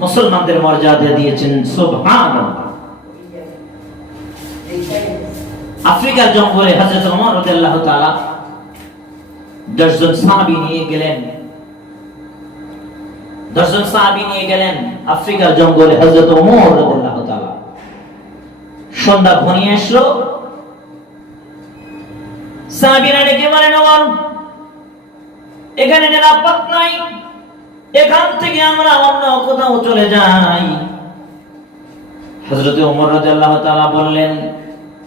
মুসলমানদের মর্যাদা দিয়েছেন। সুবহানাল্লাহ। আফ্রিকার জঙ্গলে হযরত ওমর রাদিয়াল্লাহু তাআলা 10 জন সাহাবী নিয়ে গেলেন। 10 জন সাহাবী নিয়ে গেলেন আফ্রিকার জঙ্গলে হযরত ওমর রাদিয়াল্লাহু তাআলা। সন্ধ্যা ঘনিয়ে আসলো, সাহাবীরা ডেকে বলেন, ওমর, এখানে নিরাপদ নাই, এখান থেকে আমরা অন্য কোথাও চলে যাই। হযরত ওমর রাদিয়াল্লাহু তাআলা বললেন,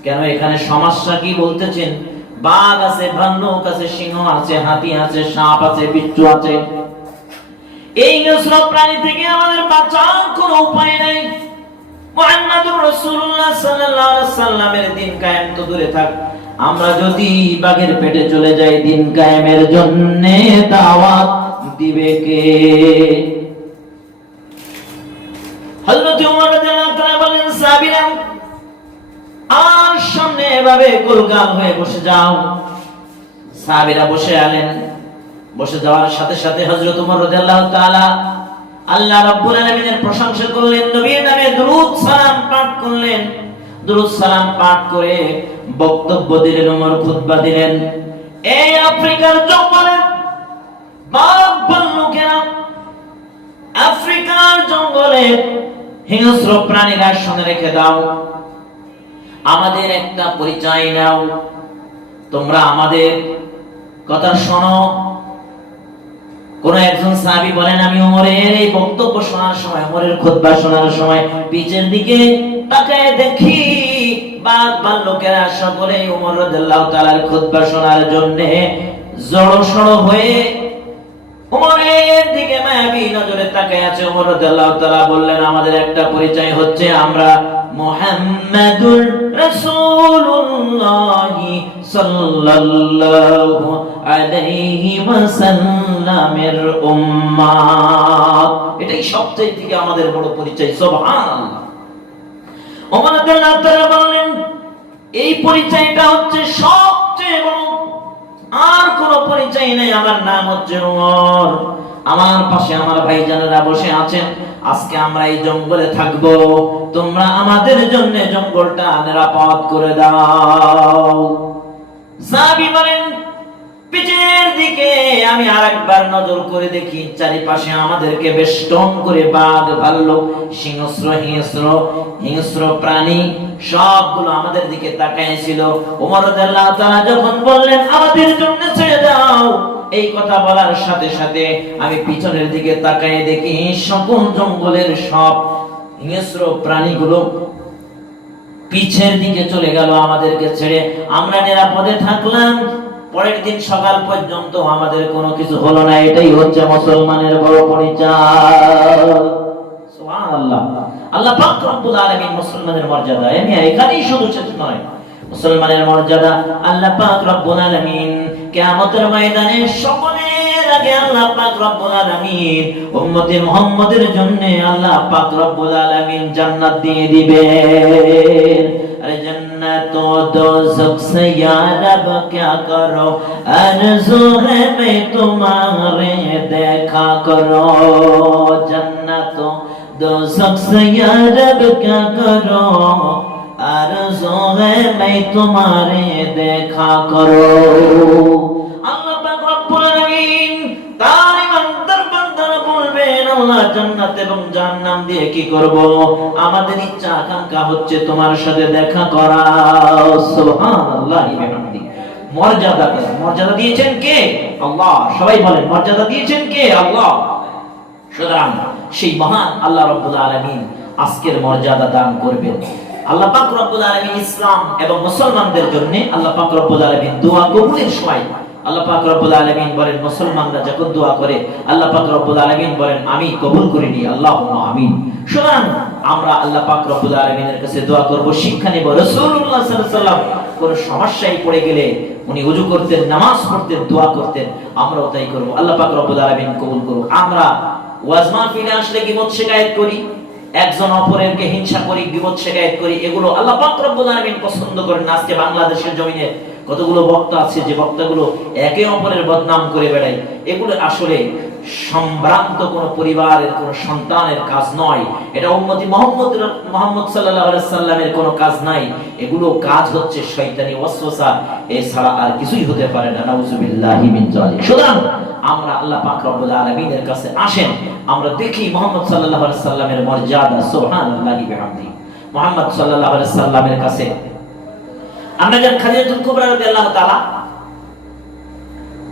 কেন, এখানে সমস্যা কি বলতেছেন? বাঘ আছে, ভাল্লুক আছে, সিংহ আছে, হাতি আছে, সাপ আছে, বিচ্ছু আছে, এই সব প্রাণী থেকে আমাদের বাঁচার কোনো উপায় নাই। মুহাম্মদুর রাসূলুল্লাহ সাল্লাল্লাহু আলাইহি সাল্লামের দিন কায়েম তো দূরে থাক, আমরা যদি বাঘের পেটে চলে যাই, দিন কায়েমের জন্য দাওয়াত দিবে কে? হযরত ওমর রাদিয়াল্লাহু তাআলা বলেন, সাহাবীরা আর সামনে এভাবে গোলগাল হয়ে বসে যাও। সাহাবীরা বসে আলেন। বসে যাওয়ার সাথে সাথে হযরত ওমর রাদিয়াল্লাহু তাআলা আল্লাহ রাব্বুল আলামিনের প্রশংসা করলেন, নবীর নামে দরুদ সালাম পাঠ করলেন। দরুদ সালাম পাঠ করে বক্তব্য দিলেন, ওমর খুতবা দিলেন। এই আফ্রিকার জঙ্গলে বাঘ ভাল্লুকেরা, আফ্রিকার জঙ্গলে হিংস্র প্রাণীরা শুনে রেখে দাও, আমাদের একটা পরিচয় নাও, তোমরা আমাদের কথা শোনো। কোন একজন সাহাবী বলেন, আমি ওমরের এই বক্তব্য শোনার সময়, ওমরের খুতবা শোনার সময় পিছের দিকে তাকায় দেখি বাঘ ভাল্লুকেরা সকলে ওমর রাদিয়াল্লাহু তাআলার খুতবা শোনার জন্য জড়সড় হয়ে ওমরের দিকে মায়াবী নজরে তাকায় আছে। ওমর রাদিয়াল্লাহু তাআলা বললেন, আমাদের একটা পরিচয় হচ্ছে আমরা মুহাম্মাদুর রাসূলুল্লাহ সাল্লাল্লাহু আলাইহি ওয়াসাল্লামের উম্মাত। এটাই সবচেয়ে থেকে আমাদের বড় পরিচয়। সুবহানাল্লাহ। ওমর রাদিয়াল্লাহু তাআলা বললেন, এই পরিচয়টা হচ্ছে সবচেয়ে বড়, আর কোন পরিচয় নেই। আমার নাম হচ্ছে ওমর। আমার পাশে আমার ভাইজানেরা বসে আছেন। আজকে আমরা এই জঙ্গলে থাকবো, তোমরা আমাদের জন্য জঙ্গলটা নিরাপদ করে দাও। সাহাবী বলেন, পিছের দিকে আমি আরেকবার নজর করে দেখি, চারিপাশে আমাদেরকে বেষ্টন করে বাঘ ভাল্লুক, হিংস্র প্রাণী সবগুলো আমাদের দিকে তাকায় ছিল। ওমর রাদিয়াল্লাহু তাআলা যখন বললেন, আমাদের জন্য ছেড়ে দাও, এই কথা বলার সাথে সাথে আমি পিছনের দিকে তাকায় দেখি সকল জঙ্গলের সব হিংস্র প্রাণীগুলো পিছের দিকে চলে গেল আমাদেরকে ছেড়ে। আমরা নিরাপদে থাকলাম। পরের দিন সকাল পর্যন্ত আমাদের কোনো কিছু হলো না। এটাই হচ্ছে মুসলমানের বড় পরিচয়। সুবহানাল্লাহ। আল্লাহ পাক রব্বুল আলামিন মুসলমানের মর্যাদা এখানেই শুধু শেষ নয়, মুসলমানের মর্যাদা আল্লাহ পাক রব্বুল আলামিন কিয়ামতের ময়দানে সকলের আগে আল্লাহ পাক রব্বুল আলামিন উম্মতে মুহাম্মাদের জন্য আল্লাহ পাক রব্বুল আলামিন জান্নাত দিয়ে দিবেন। अरे जन्नत दोज़ख से या रब क्या करो, आरज़ू है मैं तुम्हारे देखा करो। जन्नत दोज़ख से या रब क्या करो, आरज़ू है मैं तुम्हारे देखा करो। अल्लाह पाक रब्बुल आलामीन तार इमानदार বান্দারা বলবেন, আল্লাহ জান্নাত এবং জাহান্নাম দিয়ে কি করব? আমাদের ইচ্ছা আকাঙ্ক্ষা হচ্ছে তোমার সাথে দেখা করা। সুবহানাল্লাহি ওয়া বিহামদি। মর্যাদা দিয়েছেন কে? আল্লাহ। সবাই বলেন, মর্যাদা দিয়েছেন কে? আল্লাহ। সুতরাং সেই মহান আল্লাহ রাব্বুল আলামিন আজকের মর্যাদা দান করবেন। আল্লাহ পাক রব্বুল আলামিন ইসলাম এবং মুসলমানদের জন্য আল্লাহ পাক রব্বুল আলামিন দোয়া কবুলের সময় আল্লাহ পাক রব্বুল আলামিন বলেন, মুসলমানরা যখন দোয়া করে আল্লাহ পাক রব্বুল আলামিন বলেন, আমি কবুল করে নিই, আল্লাহুম্মা আমিন। সুতরাং আমরা আল্লাহ পাক রব্বুল আলামিনের কাছে দোয়া করব, শিক্ষা নেব। রাসূলুল্লাহ সাল্লাল্লাহু আলাইহি ওয়াসাল্লাম কোন সমস্যায় পড়ে গেলে উনি ওযু করতেন, নামাজ পড়তেন, দোয়া করতেন। আমরাও তাই করব। আল্লাহ পাক রব্বুল আলামিন কবুল করুন। আমরা ওয়াজ মাহফিলে আসলে গীবত শিকায়েত করি, একজন অপরকে হিংসা করি, গীবত শিকায়েত করি, এগুলো আল্লাহ পাক রব্বুল আলামিন পছন্দ করেন না। আজকে বাংলাদেশের জমিনে কতগুলো বক্তা আছে যে বক্তাগুলো একে অপরের বদনাম করে বেড়ায়, এগুলো আসলে সম্ভ্রান্ত কোন পরিবারের কোন সন্তানের কাজ নয়, এটা উম্মতি মুহাম্মদ সাল্লাল্লাহু আলাইহি সাল্লামের কোন কাজ নাই। এগুলো কাজ হচ্ছে শয়তানি ওয়াসওয়াসা, এছাড়া আর কিছুই হতে পারে না। নাউযুবিল্লাহি মিন যালিক। সুতরাং আমরা আল্লাহ পাক রব্বুল আলামিনের কাছে আসেন, আমরা দেখি মুহাম্মদ সাল্লাল্লাহু আলাইহি সাল্লামের মর্যাদা, সুবহানাল্লাহি বিহামদিহি। মুহাম্মদ সাল্লাল্লাহু আলাইহি সাল্লামের কাছে আমরা যখন খাদিজাতুল কুবরা রাদিয়াল্লাহু তাআলা,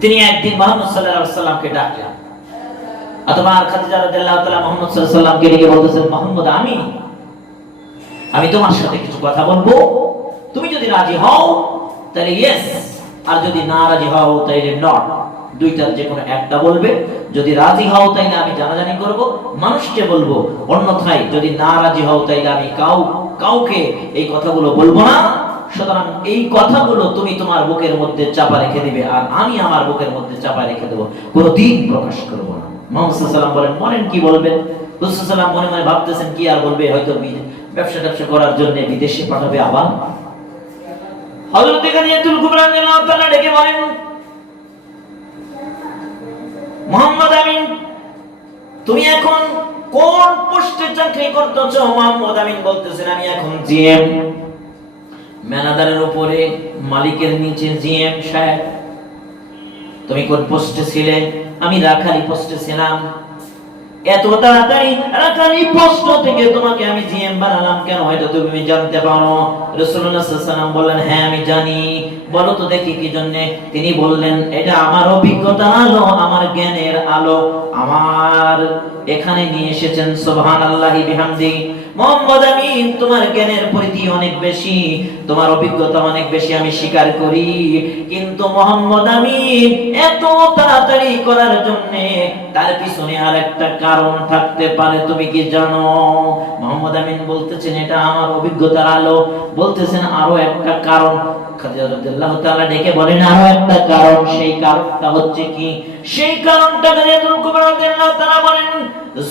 তিনি একদিন মুহাম্মদ সাল্লাল্লাহু আলাইহি সাল্লামকে ডাকলেন, অথবা খাদিজা রাদিয়াল্লাহু তাআলা মুহাম্মদ সাল্লাল্লাহু আলাইহি সাল্লামকে ডেকে বলতেছেন, মুহাম্মদ আমি তোমার সাথে কিছু কথা বলবো, তুমি যদি রাজি হও তাহলে ইয়েস, আর যদি না রাজি হও তাহলে নট, দুইটার যে কোনো একটা বলবে। যদি রাজি হও তাইলে আমি জানাজানি করব, মানুষকে বলবো, অন্যথায় যদি না রাজি হও তাইলে আমি কাউকে এই কথাগুলো বলবো না। সুতরাং এই কথাগুলো তুমি তোমার বুকের মধ্যে চাপা রেখে দিবে, আর আমি আমার বুকের মধ্যে চাপা রেখে দেবো, কোনোদিন প্রকাশ করব না। মুহাম্মদ সাল্লাল্লাহু আলাইহি ওয়াসাল্লাম বলেন, বলেন কি বলবেন? রাসূল সাল্লাল্লাহু আলাইহি ওয়াসাল্লাম মনে মনে ভাবতেছেন কি আর বলবে, হয়তো ব্যবসা করার জন্য বিদেশে পাঠাবে। আবার হযরত খাদিজাতুল কুবরা রাদিয়াল্লাহু তাআলা ডেকে বলেন, মুহাম্মদ আমিন, তুমি এখন কোন পোস্টে চাকরি করতেছো? মুহাম্মদ আমিন বলতেছেন, আমি এখন জিএম, ম্যানেজারের উপরে, মালিকের নিচে জিএম সাহেব। তুমি কোন পোস্টে ছিলে? আমি রাখালি পোস্টে ছিলাম। এত তাড়াতাড়ি রাখালি পোস্ট থেকে তোমাকে আমি জিএম বানালাম কেন, এটা তুমি জানতে পারো? রাসূলুল্লাহ সাল্লাল্লাহু আলাইহি ওয়াসাল্লাম বললেন, হ্যাঁ আমি জানি। বলো তো দেখি কি জন্য? তিনি বললেন, এটা আমার অভিজ্ঞতার আলো, আমার জ্ঞানের আলো আমার এখানে নিয়ে এসেছেন। সুবহানাল্লাহি বিহামদিহি। মুহাম্মদ আমিন, তোমার জ্ঞানের পরিধি অনেক বেশি, তোমার অভিজ্ঞতা অনেক বেশি, আমি স্বীকার করি, কিন্তু মুহাম্মদ আমিন এত তাড়াতাড়ি করার জন্য তার পিছনে আর একটা কারণ থাকতে পারে, তুমি কি জানো? মুহাম্মদ আমিন বলতেছেন, এটা আমার অভিজ্ঞতার আলো। বলতেছেন আরো একটা কারণ। খাদিজা রাদিয়াল্লাহু তাআলা ডেকে বলেন, আরো একটা কারণ। সেই কারণটা হচ্ছে কি? সেই কারণটা খাদিজাতুল কুবরা রাদিয়াল্লাহু তাআলা বলেন,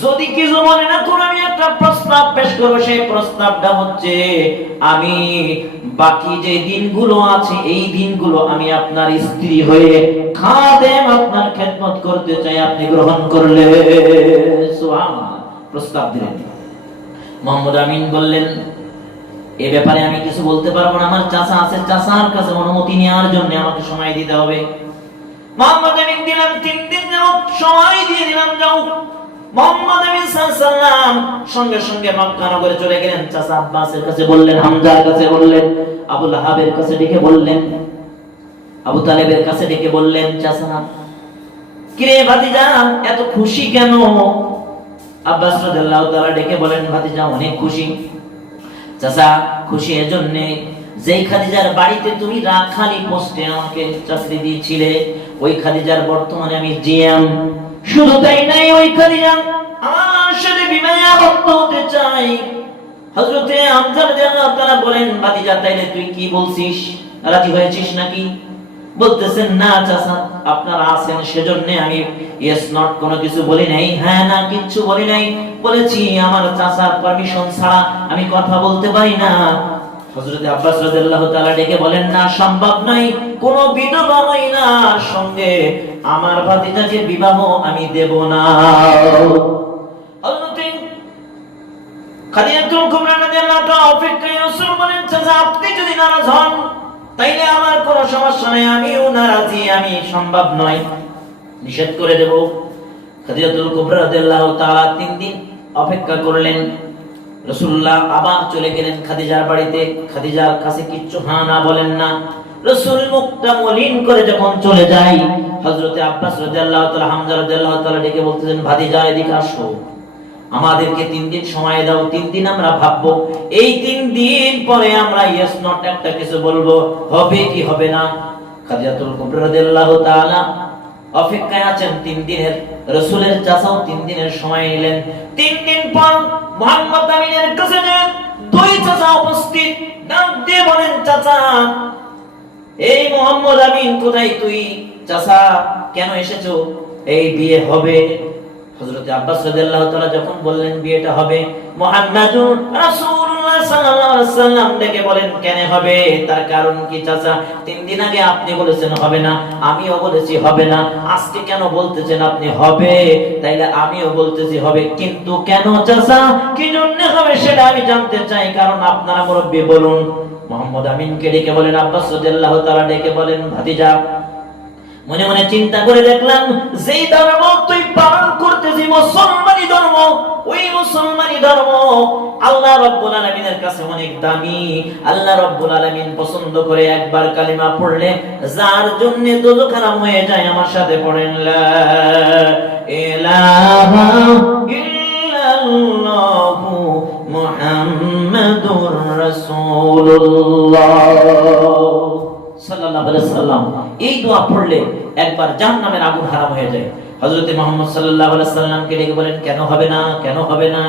যদি কিছু মনে না করো আমি একটা প্রস্তাব পেশ করব। সেই প্রস্তাবটা হচ্ছে, আমি বাকি যে দিনগুলো আছে এই দিনগুলো আমি আপনার স্ত্রী হয়ে খাদেম, আপনার খেদমত করতে চাই, আপনি গ্রহণ করলে? সুবহানাল্লাহ, প্রস্তাব দিলেন। মুহাম্মদ আমিন বললেন, এই ব্যাপারে আমি কিছু বলতে পারবো না, আমার চাচা আছে, চাচার কাছে অনুমতি নেওয়ার জন্য আমাকে সময় দিতে হবে। মুহাম্মদ আমিন দিলাম 3 দিন সময় দিয়ে দিলাম, যাও। মুহাম্মদ আমিন সাল্লাল্লাহু আলাইহি ওয়াসাল্লাম সঙ্গে সঙ্গে মক্কা নগরে চলে গেলেন। চাচা আব্বাসের কাছে বললেন, হামজার কাছে বললেন, আবু লাহাবের কাছে ডেকে বললেন, আবু তালেবের কাছে ডেকে বললেন, চাচা কিরে ভাতিজা এত খুশি কেন? আব্বাস রাদিয়াল্লাহু তাআলা ডেকে বলেন, ভাতিজা অনেক খুশি। চাচা খুশি এজন্য, যেই খাদিজার বাড়িতে তুমি রাখালি পোস্টে আমাকে চাকরি দিয়েছিলে, ওই খাদিজার বর্তমানে আমি জিএম। শুধু তাই নাই, ওই খাদিজা আমার সাথে বিবাহে আবদ্ধ হতে চাই। হযরতে হামজা রাদিয়াল্লাহু তাআলা বলেন, ভাতিজা তাইলে তুই কি বলছিস, রাজি হয়েছিস নাকি? বলতেছেন, না চাচা, আপনারা আছেন সেজন্য আমি ইয়েস নট কোনো কিছু বলি নাই, হ্যাঁ না কিচ্ছু বলি নাই। বলেছি আমার চাচার পারমিশন ছাড়া আমি কথা বলতে পারি না। হযরত আব্বাস রাদিয়াল্লাহু তাআলা ডেকে বলেন, না সম্ভব নাই, কোন বিধবা মহিলার সঙ্গে আমার ভাতিজাকে বিবাহ আমি দেব না। হযরত খাদিজাতুল কুবরা রাদিয়াল্লাহু তাআলা অপেক্ষায় রাসূল বলেন, চাচা আপনি যদি নারাজ হন তাইলে আমার কোনো সমস্যা নাই, আমিও নারাজি, আমি সম্ভব নয়, নিষেধ করে দেব। খাদিজাতুল কুবরা রাদিয়াল্লাহু তাআলা 3 দিন অপেক্ষা করলেন। রাসূলুল্লাহ আবার চলে গেলেন খাদিজার বাড়িতে। খাদিজার কাছে কিচ্ছু হ্যাঁ না বলেন না। রাসূল মুখটা মলিন করে যখন চলে যায়, হযরতে আব্বাস রাদিয়াল্লাহু তাআলা হামজা রাদিয়াল্লাহু তাআলা ডেকে বলতেছেন, ভাতিজা এদিকে আসো, আমাদেরকে 3 দিন সময় দাও, 3 দিন আমরা ভাববো, এই 3 দিন পরে আমরা ইয়েস নট একটা কিছু বলবো, হবে কি হবে না। খাদিজাতুল কুবরা রাদিয়াল্লাহু তাআলা অপেক্ষায় আছেন 3 দিনের। রাসূলের চাচাও 3 দিনের সময় নিলেন। 3 দিন পর মুহাম্মদ আমিনের কাছে দুই চাচা উপস্থিত, ডাক দিয়ে বলেন, চাচা এই মুহাম্মদ আমিন কোথায়? তুই চাচা কেন এসেছো? এই বিয়ে হবে। হযরত আব্বাস রাদিয়াল্লাহু তাআলা যখন বললেন বিয়েটা হবে, মুহাম্মাদুর রাসূলুল্লাহ সাল্লাল্লাহু আলাইহি ওয়াসাল্লাম ডেকে বলেন কেন হবে, তার কারণ কি চাচা? 3 দিন আগে আপনি বলেছেন হবে না, আমিও বলেছি হবে না, আজকে কেন বলতেছেন আপনি হবে? তাইলে আমিও বলতেছি হবে, কিন্তু কেন চাচা, কি জন্য হবে সেটা আমি জানতে চাই, কারণ আপনারা মুরব্বি বলুন। মুহাম্মদ আমিনকে ডেকে বলেন, আব্বাস রাদিয়াল্লাহু তাআলা ডেকে বলেন, ভাতিজা মনে মনে চিন্তা করে দেখলাম যেই ধর্ম তুই পালন করতেছিস মুসলমানি ধর্ম, ওই মুসলমানি ধর্ম আল্লাহ রাব্বুল আলামিনের কাছে অনেক দামি। আল্লাহ রাব্বুল আলামিন পছন্দ করে একবার কালিমা পড়লে যার জন্য দোজখ হারাম হয়ে যায়। আমার সাথে পড়েন লা ইলাহা ইল্লাল্লাহু মুহাম্মাদুর রাসূলুল্লাহ সাল্লাল্লাহু আলাইহি সাল্লাম। এই দোয়া পড়লে একবার জাহান্নামের আগুন হারাম হয়ে যায়। হযরত মুহাম্মদ সাল্লাল্লাহু আলাইহি সাল্লামকে ডেকে বলেন কেন হবে না, কেন হবে না?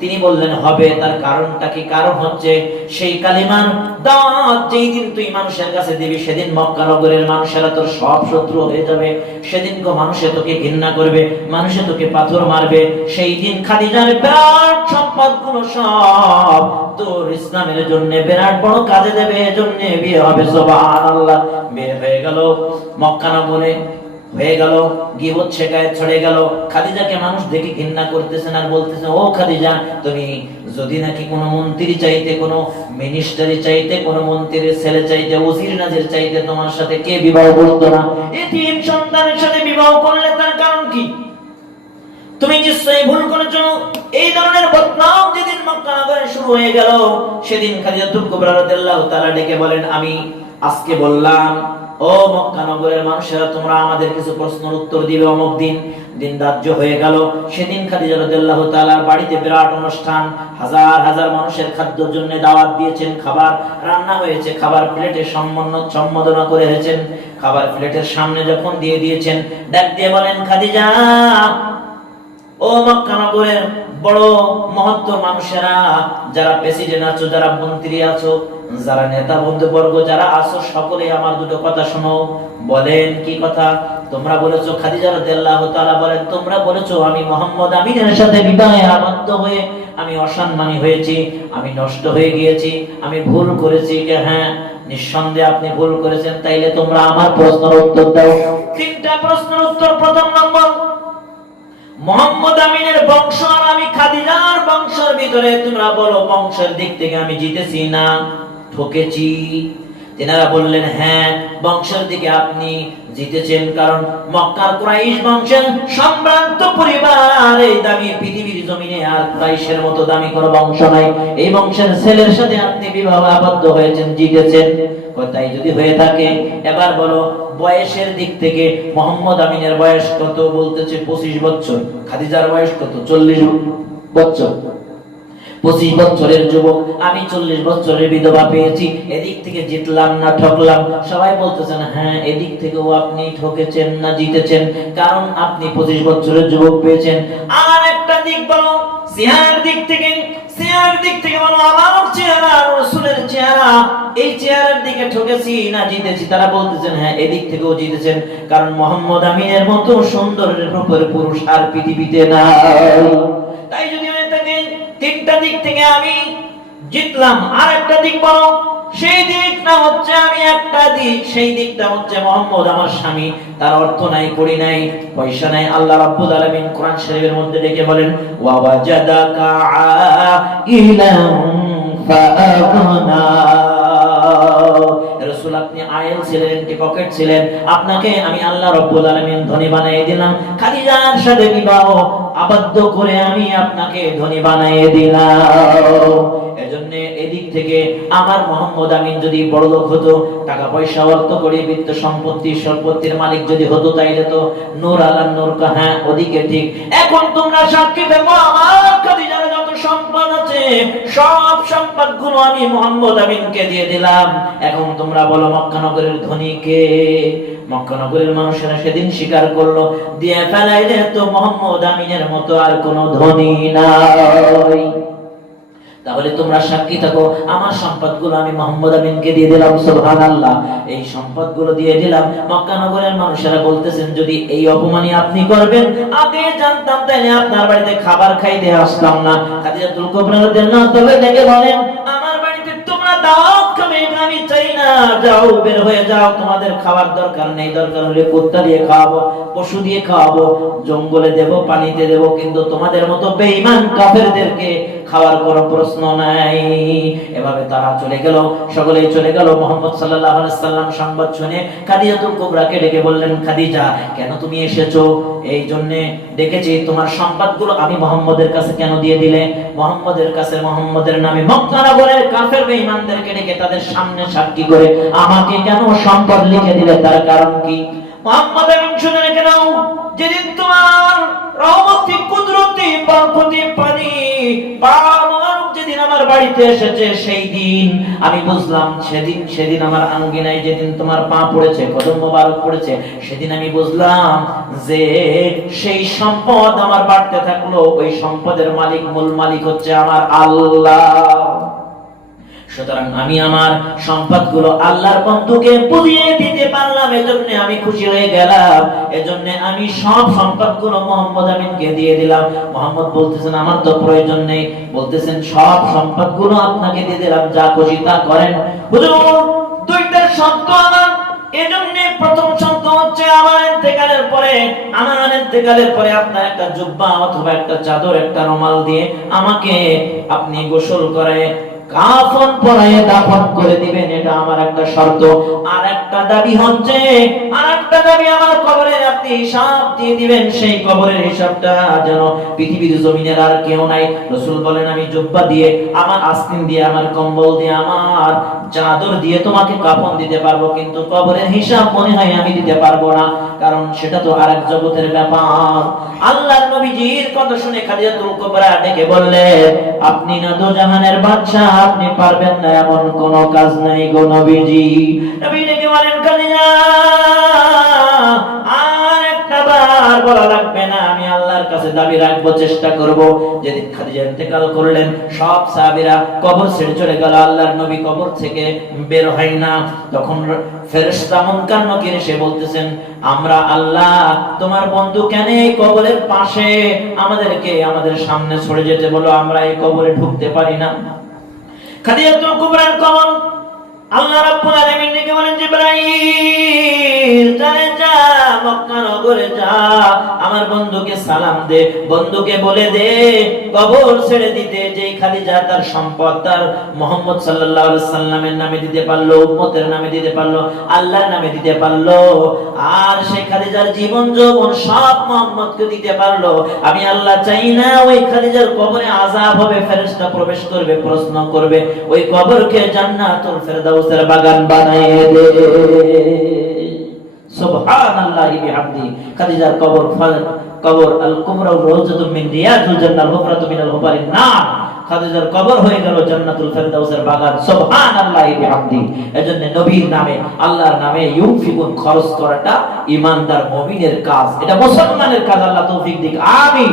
তিনি বললেন হবে, তার কারণটা কি? কারণ হচ্ছে সেই কালিমার দাওয়াত যেই দিন তুই মানুষের কাছে দিবি সেদিন মক্কা নগরের মানুষেরা তোর সব শত্রু হয়ে যাবে। সেদিন কো মানুষে তোকে ঘৃণা করবে, মানুষে তোকে পাথর মারবে। সেই দিন খাদিজার বিরাট সম্পদগুলো সব তোর ইসলামের জন্য বিরাট বড় কাজে দেবে, এজন্য বিয়ে হবে। সুবহানাল্লাহ। বিয়ে হয়ে গেল মক্কা নগরে, হয়ে গেল গীবত শেখায় ছড়ে গেল। খাদিজাকে মানুষ দেখে ঘৃণা করতেছেন আর বলতেছেন ও খাদিজা, তুমি যদি নাকি কোনো মন্ত্রী চাইতে, কোনো মিনিস্টারি চাইতে, কোনো মন্ত্রীর ছেলে চাইতে, ওজির নাজির চাইতে, তোমার সাথে কে বিবাহ করতো না? এতিম সন্তানের সাথে বিবাহ করলে তার কারণ কি? তুমি নিশ্চয়ই ভুল করেছো। এই ধরনের বদনাম যেদিন মক্কা নগরে শুরু হয়ে গেল সেদিন খাদিজাতুল কুবরা রাদিয়াল্লাহু তাআলা ডেকে বলেন, আমি আজকে বললাম ও মক্কা নগরের মানুষেরা তোমরা আমাদের কিছু প্রশ্নের উত্তর দিবে অমুক দিন। দিন ধার্য হয়ে গেল। সেদিন খাদিজা রাদিয়াল্লাহু তাআলার বাড়িতে বিরাট অনুষ্ঠান, হাজার হাজার মানুষের খাদ্যের জন্য দাওয়াত দিয়েছেন, খাবার রান্না হয়েছে, খাবার প্লেটে সম্বোধনা করে হয়েছেন। খাবার প্লেটের সামনে যখন দিয়ে দিয়েছেন, ডাক দিয়ে বলেন খাদিজা, ও মক্কা নগরের বড় মহত্ব মানুষেরা, যারা প্রেসিডেন্ট আছো, যারা মন্ত্রী আছো, যারা নেতা বন্ধুবর্গ যারা আছো, সকলে আমার দুটো কথা শোনো। বলেন কি কথা? তোমরা বলেছো, খাদিজা রাদিয়াল্লাহু তাআলা বলেন, তোমরা বলেছো আমি মুহাম্মদ আমিনের সাথে বিবাহে আবদ্ধ হয়ে আমি অসম্মানী হয়েছি, আমি নষ্ট হয়ে গিয়েছি, আমি ভুল করেছি। হ্যাঁ, নিঃসন্দেহে আপনি ভুল করেছেন। তাইলে তোমরা আমার প্রশ্নের উত্তর দাও। 3টা প্রশ্নের উত্তর। প্রথম নম্বর, মুহাম্মদ আমিনের বংশ আর আমি খাদিজার বংশের ভিতরে তোমরা বলো বংশের দিক থেকে আমি জিতেছি না ঠকেছি? তেনারা বললেন হ্যাঁ, বংশের দিকে আপনি জিতেছেন, কারণ মক্কার কুরাইশ বংশের সম্ভ্রান্ত পরিবার, এই দামি পৃথিবীর জমিনে আর কুরাইশের মতো দামি কোনো বংশ নাই। এই বংশের ছেলের সাথে আপনি বিবাহ আবদ্ধ হয়েছেন, জিতেছেন। তাই যদি হয়ে থাকে এবার বলো বয়সের দিক থেকে মুহাম্মদ আমিনের বয়স কত? বলতেছে 25 বছর। খাদিজার বয়স কত? 40 বছর। 25 বছরের যুবক, আমি 40 বছরের বিধবা পেয়েছি। এদিক থেকে জিতলাম না ঠকলাম? সবাই বলতেছেন হ্যাঁ, এদিক থেকেও আপনি ঠকেছেন না জিতেছেন, কারণ আপনি 25 বছরের যুবক পেয়েছেন। আর একটা দিক বলো চেহারার দিক থেকে, চেহারার দিক থেকে বলো আমার চেহারা আর রাসূলের চেহারা, এই চেহারার দিকে ঠকেছি না জিতেছি? তারা বলতেছেন হ্যাঁ, এদিক থেকেও জিতেছেন, কারণ মুহাম্মদ আমিনের মতো সুন্দরের উপরে পুরুষ আর পৃথিবীতে নাই। তাই যদি হয়ে থাকে 3টা দিক থেকে আমি জিতলাম। আর একটা দিক বলো, সেই দিকটা হচ্ছে আমি একটা দিক, সেই দিকটা হচ্ছে মুহাম্মদ আমার স্বামী, তার অর্থ নাই, করি নাই, পয়সা নাই। আল্লাহ রাব্বুল আলামিন কোরআন শরীফের মধ্যে ডেকে বলেন ওয়া ওয়াজাদাকা আইলাম ফাআগনা। রাসূল আপনি আয়েল ছিলেন, পকেট ছিলেন, আপনাকে আমি আল্লাহ রাব্বুল আলামিন ধনী বানিয়ে দিলাম। খাদিজার সাথে বিবাহ আবদ্ধ করে আমি আপনাকে ধনী বানিয়ে দিলাম। এজন্য এদিক থেকে আমার মুহাম্মদ আমিন যদি বড় লোক হতো, টাকা পয়সা অর্থ করে বিত্ত সম্পত্তির মালিক যদি হতো, তাইলে তো নূর আলান নূর। হ্যাঁ, ওদিকে ঠিক। এখন তোমরা সাক্ষী থাকো, আমার খাদিজার যত সম্পদ আছে সব সম্পদগুলো আমি মুহাম্মদ আমিনকে দিয়ে দিলাম। এখন তোমরা বলো মক্কা নগরের ধনী কে? মক্কা নগরের মানুষেরা সেদিন স্বীকার করলো, দিয়ে ফেলাইলে তো মুহাম্মদ আমিনের মতো আর কোনো ধনী নাই। তাহলে তোমরা সাক্ষী থাকো, আমার সম্পদগুলো আমি মুহাম্মদ আমিনকে দিয়ে দিলাম। সুবহানাল্লাহ। এই সম্পদগুলো দিয়ে দিলাম। মক্কা নগরের মানুষেরা বলতেছেন যদি এই অপমানই আপনি করবেন, আগে জানতাম তাইলে আপনার বাড়িতে খাবার খাইতে আসতাম না। খাদিজাতুল কুবরা রাদিয়াল্লাহু তাআলা ডেকে বলেন, আমার দাওয়াত খাবে এটা আমি চাই না, যাও বের হয়ে যাও, তোমাদের খাওয়ার দরকার নেই, দরকার হলে কুত্তা দিয়ে খাওয়াবো, পশু দিয়ে খাওয়াবো, জঙ্গলে দেব, পানিতে দেব, কিন্তু তোমাদের মতো বেঈমান কাফেরদেরকে খাওয়ার কোনো প্রশ্ন নাই। এভাবে তারা চলে গেল, সকলেই চলে গেল। মুহাম্মদ সাল্লাল্লাহু আলাইহি সাল্লাম সংবাদ শুনে খাদিজাতুল কুবরাকে ডেকে বললেন, খাদিজা কেন তুমি এসেছো? এই জন্য ডেকেছি, তোমার সম্পদগুলো আমি মুহাম্মদের কাছে কেন দিয়ে দিলে? মুহাম্মদের কাছে মুহাম্মদের নামে মক্কা নগরের কাফের বেঈমানদেরকে ডেকে তাদের সামনে সাক্ষী করে আমাকে কেন সম্পদ লিখে দিলে? তার কারণ কি? মুহাম্মদ এবং শুনে রেখে নাও, যেদিন তোমার রহমতি কুদরতি বরকতি পানি যেদিন আমার বাড়িতে এসেছে সেই দিন আমি বুঝলাম, সেদিন আমার আঙ্গিনায় যেদিন তোমার পা পড়েছে, কদম মোবারক পড়েছে, সেদিন আমি বুঝলাম যে সেই সম্পদ আমার বাড়তে থাকলো, ওই সম্পদের মালিক, মূল মালিক হচ্ছে আমার আল্লাহ। সুতরাং আমি আমার সম্পদগুলো আল্লাহর বন্ধুকে বুঝিয়ে দিতে পারলাম, এজন্য আমি খুশি হয়ে গেলাম, এজন্য আমি সব সম্পদগুলো মুহাম্মদ আমিনকে দিয়ে দিলাম। মুহাম্মদ বলতেছেন আমার তো প্রয়োজন নেই, বলতেছেন সব সম্পদগুলো আপনাকে দিয়ে দিলাম, যা খুশি তা করেন। হুজুর দুইটা শর্ত আমার, এজন্য প্রথম শর্ত হচ্ছে আমার ইন্তেকালের পরে আপনার একটা জুব্বা অথবা একটা চাদর, একটা রুমাল দিয়ে আমাকে আপনি গোসল করে কাফন পরায়ে দাফন করে দিবেন, এটা আমার একটা শর্ত। আর একটা দাবি হচ্ছে, আমার কবরের আপনি হিসাব দিয়ে দিবেন, সেই কবরের হিসাবটা যেন পৃথিবীর জমিনের আর কেউ নাই। রাসূল বলেন আমি জুব্বা দিয়ে, আমার আস্তিন দিয়ে, আমার কম্বল দিয়ে, আমার চাদর দিয়ে তোমাকে কাফন দিতে পারবো, কিন্তু কবরের হিসাব মনে হয় আমি দিতে পারবো না, কারণ সেটা তো আরেক জগতের ব্যাপার। আল্লাহর নবীজির কথা শুনে খাদিজাতুল কুবরা ডেকে বললেন, আপনি না দোজাহানের বাদশা, আপনি পারবেন না এমন কোন কাজ নাই গো নবীজি। নবী ডেকে বলেন, খাদিজা আর একটা বার বলা লাগবে না, আমি আল্লাহর কাছে দাবি রাখবো, চেষ্টা করব। যেদিন খাদিজা ইন্তেকাল করলেন, সব সাহাবীরা কবর ছেড়ে চলে গেল, আল্লাহর নবী কবর থেকে বের হয় না। তখন ফেরেশতা মুনকার নকির এসে বলতেছেন, আমরা আল্লাহ তোমার বন্ধু কেন এই কবরের পাশে আমাদেরকে আমাদের সামনে সরে যেতে বলো, আমরা এই কবরে ঢুকতে পারি না। খাদিজাতুল কুবরার কবর আল্লাহ রাব্বুল আলামিন ডেকে বলেন, জিবরাইল যা মক্কা নগরে যা, আমার বন্ধুকে সালাম দে, বন্ধুকে বলে দে কবর ছেড়ে দিতে। যেই খাদিজা তার সম্পদ তার মুহাম্মদ সাল্লাল্লাহু আলাইহি সাল্লামের নামে দিতে পারলো, উম্মতের নামে দিতে পারলো, আল্লাহর নামে দিতে পারলো, আর সেই খাদিজার জীবন যৌবন সব মুহাম্মদকে দিতে পারলো, আমি আল্লাহ চাই না ওই খাদিজার কবরে আযাব হবে, ফেরেশতা প্রবেশ করবে, প্রশ্ন করবে, ওই কবরকে জান্নাতুল ফেরদাউসের বাগান বানায়ে দে। সুবহানাল্লাহি বিহামদি। খাদিজার কবর আল কুবরা রাওজাতুম মিন রিয়াদিল জান্নাহ, হুফরাতুম মিনাল হুফারিন নার। খাদিজার কবর হয়ে গেল জান্নাতুল ফেরদাউসের বাগান। সুবহানাল্লাহি বিহামদি। এজন্য নবীর নামে, আল্লাহর নামে ইউনফিকুন, খরচ করাটা ঈমানদার মুমিনের কাজ, এটা মুসলমানের কাজ। আল্লাহ তৌফিক দিক, আমিন।